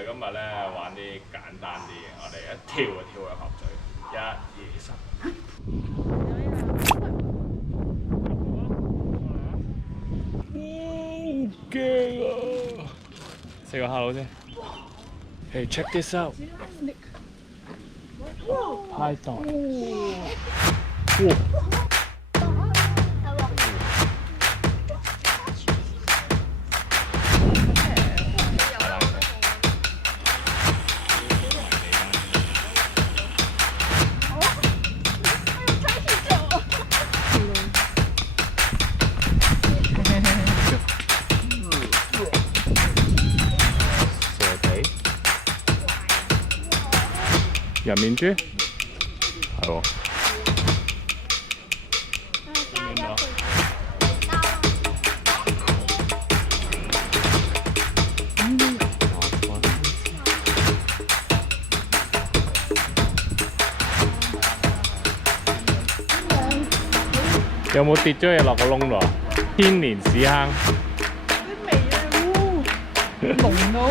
哋今日咧玩啲簡單啲嘅，我哋一跳就跳入盒嘴，1、2、3。好驚啊！Say 個 hello 先。Hey, check this out. 拍檔。哇！人面豬，係喎。有冇跌咗嘢落個窿度啊？天然屎坑。啲味啊，濃到〜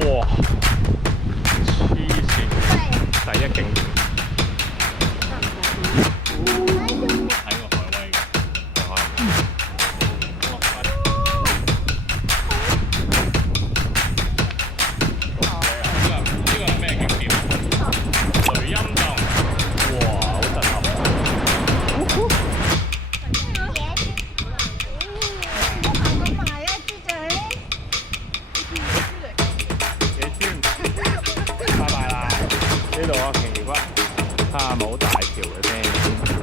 哇！黐線，第一景點。睇過海威嘅，呢個係咩景點？雷音洞。哇！好震撼。呢度啊，鯨魚骨，睇下冇大條嘅先。